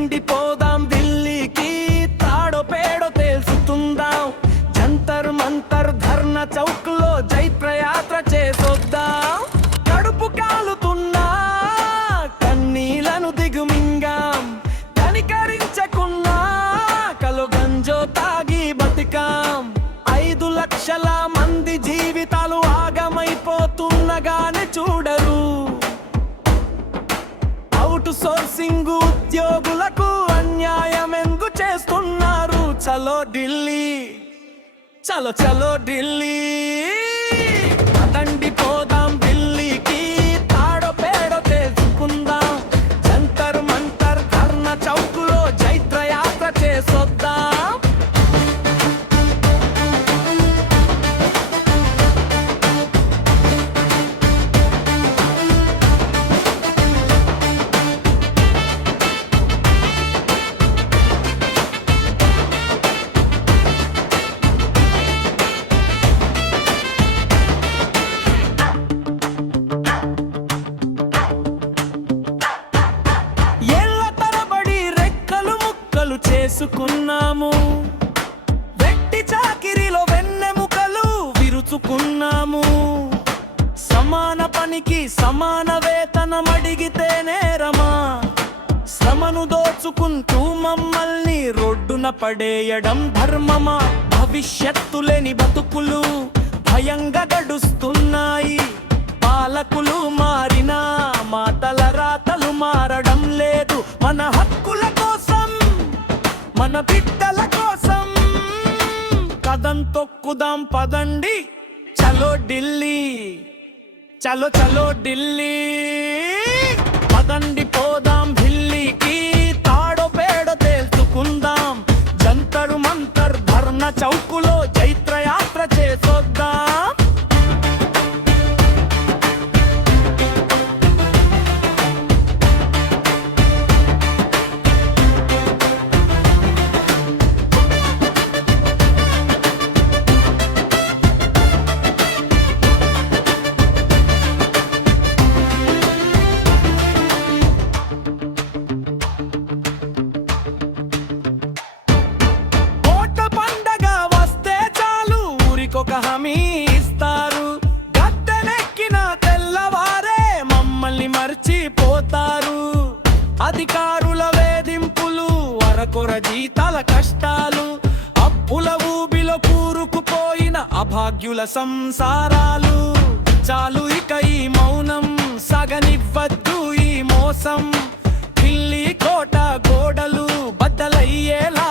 పదండి పోదాం ఢిల్లీకి, తాడో పేడో తేల్చుతుందాం. జంతర్ మంతర్ ధర్నా చౌక్ లో జైత్రయాత్ర చేసొద్దాం. కడుపు కాలుతున్నా కన్నీలను దిగుమింగాం, కనికరించకున్నా కలు గంజో తాగి బతికాం. 5 లక్షల మంది జీవితాలు ఆగమైపోతున్నగానే చూడరు. అవుట్ సోర్సింగ్ ఉద్యోగులకు అన్యాయం ఎందు చేస్తున్నారు. చలో ఢిల్లీ, చలో చలో ఢిల్లీ, పదండి పోదాం ఢిల్లీకి, తాడో పేడో తెలుసుకుందాం. జంతర్ మంతర్ ధర్నా చౌక్ లో జైత్రయాత్ర చేసొద్దాం. చేసుకున్నాము, వెట్టి చాకిరిలో వెన్నెముకలు విరుచుకున్నాము. సమాన పనికి సమాన వేతనం అడిగితే నేరమా? శ్రమను దోచుకుంటూ మమ్మల్ని రోడ్డున పడేయడం ధర్మమా? భవిష్యత్తు లేని బతుకులు భయంగా గడుస్తున్నాయి. పాలకులు మారినా మాటల రాతలు మారడం లేదు. మన హక్కుల కోసం, మన బిడ్డల కోసం కదం తొక్కుదాం పదండి. చలో ఢిల్లీ, చలో చలో ఢిల్లీ, పదండి పోదాం ఢిల్లీకి, తాడో పేడో తేల్చుకుందాం. జంతర్ మంతర్ ధర్నా చౌకులో జైత్రయాత్ర చేసొద్దాం. ఒక హామీ ఇస్తారు, గద్దెనెక్కిన తెల్లవారే మమ్మల్ని మర్చిపోతారు. అధికారుల వేధింపులు, అరకొర జీతాల కష్టాలు, అప్పుల ఊబిలో కూరుకుపోయిన అభాగ్యుల సంసారాలు. చాలు ఇక ఈ మౌనం, సగనివ్వద్దు ఈ మోసం. ఢిల్లీ కోట గోడలు బద్దలయ్యేలా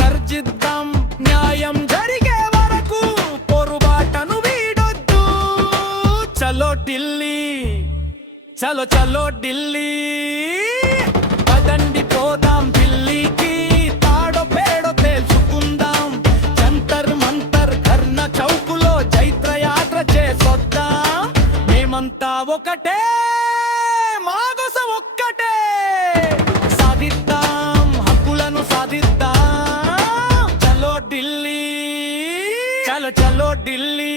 గర్జిద్దాం. న్యాయం జరిగే చలో ఢిల్లీ, చలో చలో ఢిల్లీ, పదండి పోదాం ఢిల్లీకి, తాడో పేడో తేల్చుకుందాం. జంతర్ మంతర్ ధర్నా చౌకులో జైత్రయాత్ర చేసొద్దాం. మేమంతా ఒకటే, మా గొస ఒక్కటే, సాధిద్దాం హక్కులను సాధిద్దాం. చలో ఢిల్లీ, చలో చలో ఢిల్లీ.